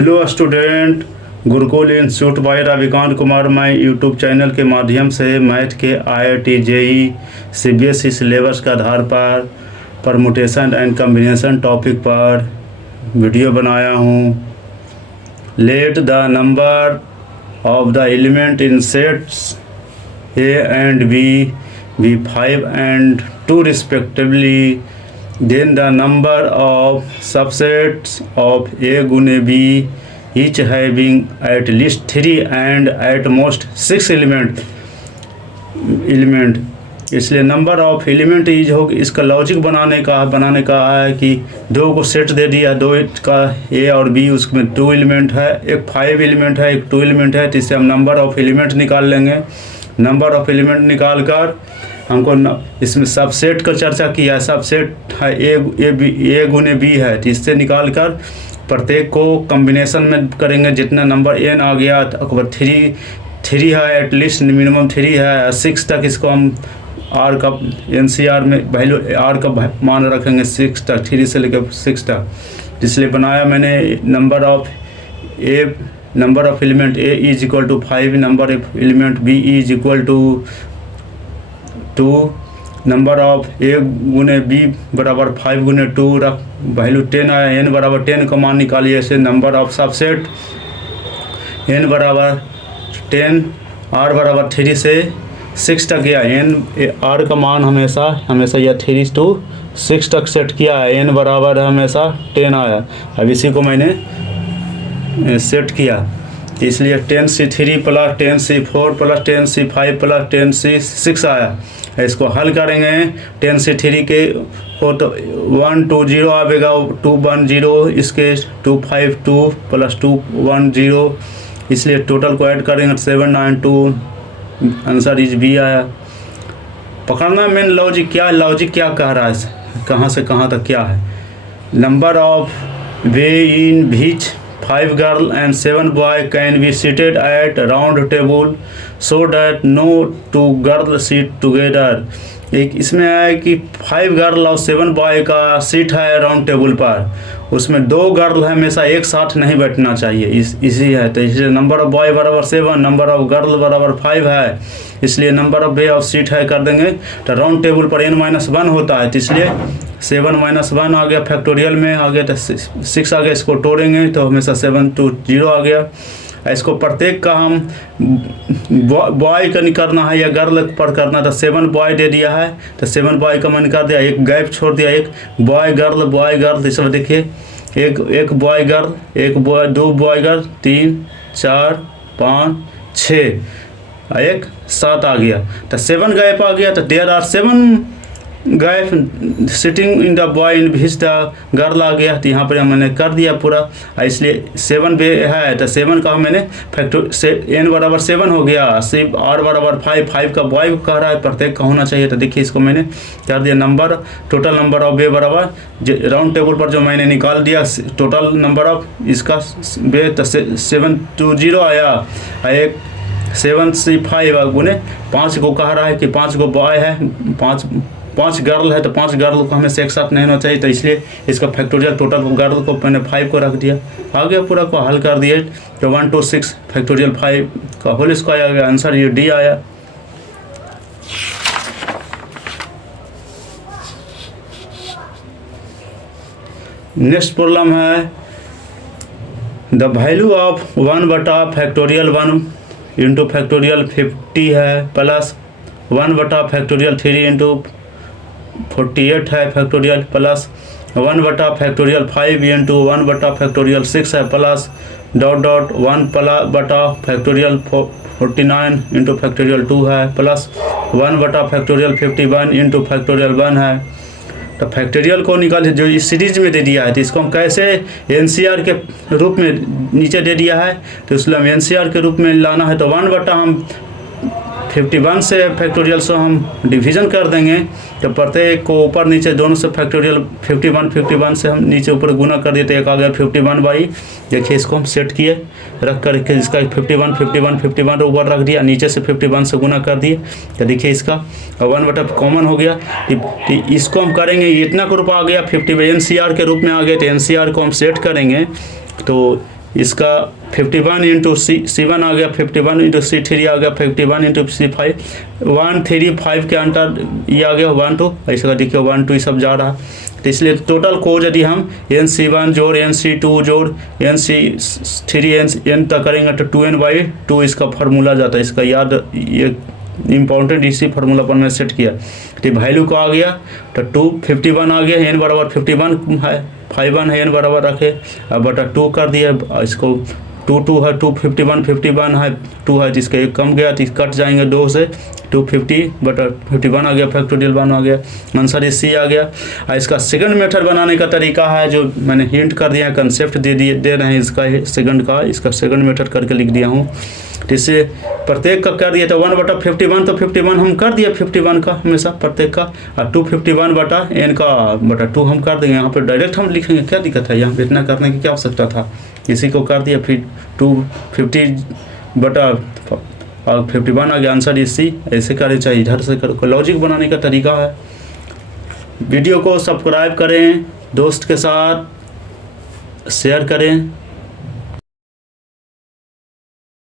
Hello student, Gurukul institute by Ravikant Kumar. मैं YouTube channel के माध्यम से मैथ के IIT JEE CBSE सिलेबस के आधार पर परमुटेशन एंड कम्बिनेशन टॉपिक पर वीडियो बनाया हूँ। Let the number of the element in sets A and B be 5 and 2 respectively. Then the number of subsets of A गुने B each having at least 3 and at most 6 element. इसलिए number of element is हो, इसका logic बनाने का है कि दो को सेट दे दिया, दो का A और B, उसमें 2 एलिमेंट है, एक 5 एलिमेंट है, एक 2 एलिमेंट है, तो इससे हम नंबर ऑफ एलिमेंट निकाल लेंगे। नंबर ऑफ एलिमेंट निकाल कर हमको इसमें सबसेट का चर्चा किया है। सबसेट है ए गुने बी है, तो इससे निकाल कर प्रत्येक को कम्बिनेशन में करेंगे। जितना नंबर n आ गया तो 3 है, एटलीस्ट मिनिमम 3 है, 6 तक इसको हम r का NCR में वैल्यू r का मान रखेंगे 6 तक, 3 से लेकर 6 तक। इसलिए बनाया मैंने number of element A is equal to 5, number of element B is equal to 2, number of A गुने B बराबर 5 गुने 2, वैल्यू 10 आया, n बराबर 10 का मान निकालिए। ऐसे नंबर ऑफ सबसेट n बराबर 10, r बराबर 3 से 6 तक गया। r का मान हमेशा यह 3 to 6 तक सेट किया है। n बराबर हमेशा 10 आया। अब इसी को मैंने सेट किया, इसलिए 10C3 plus 10C4 plus 10C5 plus 10C6 आया। इसको हल करेंगे 10C3 के हो तो 1 2 0 आएगा, 2 1 0, इसके 2 5 2 प्लस 2 1 0, इसलिए टोटल को ऐड करेंगे 7 9 2, आंसर इज B आया। पकड़ना मेन लॉजिक क्या कह रहा है, कहाँ से कहाँ तक क्या है। Number of way in which 5 girl and 7 boy can be seated at round table so that no 2 girl sit together। एक इसमें है कि 5 गर्ल और 7 बॉय का सीट है राउंड टेबल पर, उसमें 2 गर्ल हमेशा एक साथ नहीं बैठना चाहिए, इसी है। तो इसलिए नंबर ऑफ बॉय बराबर 7, नंबर ऑफ गर्ल बराबर 5 है, इसलिए number of way of seat है कर देंगे। तो राउंड टेबल पर n-1 होता है, तो इसलिए 7-1 आ गया, फैक्टोरियल में आ गया तो 6 आ गया। इसको तोड़ेंगे तो हमेशा 7 to 0 आ गया। इसको प्रत्येक का हम बॉय का निकालना है या गर्ल पर करना, तो 7 बॉय दे दिया है, तो 7 बॉय का मैंने कर दिया, एक गैप छोड़ दिया, एक बॉय गर्ल। इस समय देखिए एक बॉय गर्ल, एक बॉय, 2 बॉय गर्ल, 3 4 5 6, एक 7 आ गया, तो 7 गैप आ गया। तो there are 7 gap sitting in the boy in which the girl आ गया। तो यहाँ पर मैंने कर दिया पूरा, इसलिए 7 बे है, तो 7 का मैंने फैक्टर से n बराबर 7 हो गया, सिर्फ r बराबर 5 का बॉय कह रहा है, प्रत्येक का होना चाहिए। तो देखिए इसको मैंने कर दिया, नंबर टोटल नंबर ऑफ बे बराबर राउंड टेबल पर जो मैंने निकाल दिया टोटल नंबर ऑफ इसका बे, तो 7 to 0 आया। एक 7C5 गुने 5 को कह रहा है कि 5 को बॉय है, 5 गर्ल है, तो 5 गर्ल को हमें से एक साथ नहीं होना चाहिए, तो इसलिए इसका फैक्टोरियल टोटल गर्ल को मैंने 5 को रख दिया। आ गया, पूरा को हल कर दिए, तो 1 to 6 फैक्टोरियल 5 का होल स्क्वायर आ गया, आंसर ये D आया। नेक्स्ट प्रॉब्लम है द वैल्यू ऑफ 1 बटा फैक्टोरियल 1 इंटू फैक्टोरियल 50 है, प्लस 1 बटा फैक्टोरियल 3 इंटू 48 है फैक्टोरियल, प्लस 1 बटा फैक्टोरियल 5 इंटू 1 बटा फैक्टोरियल 6 है, प्लस डॉट 1 बटा फैक्टोरियल 49 इंटू फैक्टोरियल 2 है, प्लस 1 बटा फैक्टोरियल 51 इंटू फैक्टोरियल 1 है। तो फैक्टोरियल को निकाल जो इस सीरीज में दे दिया है, तो इसको हम कैसे NCR के रूप में नीचे दे दिया है, तो इसलिए हम NCR के रूप में लाना है। तो 1 बटा हम 51 से फैक्टोरियल से हम डिवीज़न कर देंगे, तो प्रत्येक को ऊपर नीचे दोनों से फैक्टोरियल 51 से हम नीचे ऊपर गुना कर दिए, तो एक आ गया 51 बाई, देखिए इसको हम सेट किए रख कर के इसका 51 ऊपर रख दिया, नीचे से 51 से गुना कर दिए, तो देखिए इसका 1 बटा कॉमन हो गया। इसको हम करेंगे, इतना का रूप आ गया 50 NCR के रूप में आ गया, तो NCR को हम सेट करेंगे, तो इसका 51 इंटू C1 आ गया, 51 इंटू C3 आ गया, 51 इंटू C5, 135 के अंतर ये आ गया 1 2, ऐसा देखिए 1 2 सब जा रहा। तो इसलिए टोटल को यदि हम NC1 जोड़ NC2 जोड़ NC3 n तक करेंगे तो 2n/2 इसका फार्मूला जाता है। इसका याद, ये इम्पॉर्टेंट इसी फार्मूला पर मैं सेट किया। तो वैल्यू को आ गया तो 251 आ गया, n बराबर 51 है, 51 है, n बराबर रखे, अब बटा 2 कर दिया। इसको 2 2 है, 251 51 है, 2 है, जिसका एक कम गया तो कट जाएंगे 2 से, 250 बटा 51 आ गया, फैक्टोरियल 1 आ गया, आंसर इस C आ गया। और इसका सेकंड मेथड बनाने का तरीका है जो मैंने हिंट कर दिया, कंसेप्ट दे रहे हैं इसका सेकंड का, इसका सेकंड मेथड करके लिख दिया हूँ। तो इससे प्रत्येक का कर दिया तो 1/51, तो 51 हम कर दिया 51 का हमेशा प्रत्येक का, और 251 बटा n का बटा 2 हम कर देंगे। यहाँ पर डायरेक्ट हम लिखेंगे, क्या दिक्कत है, यहाँ पे इतना करने की क्या आवश्यकता था, इसी को कर दिया। फिर 250 बटा और 51 आ गया, आंसर इसी। ऐसे करे चाहिए, इधर से करो, लॉजिक बनाने का तरीका है। वीडियो को सब्सक्राइब करें, दोस्त के साथ शेयर करें।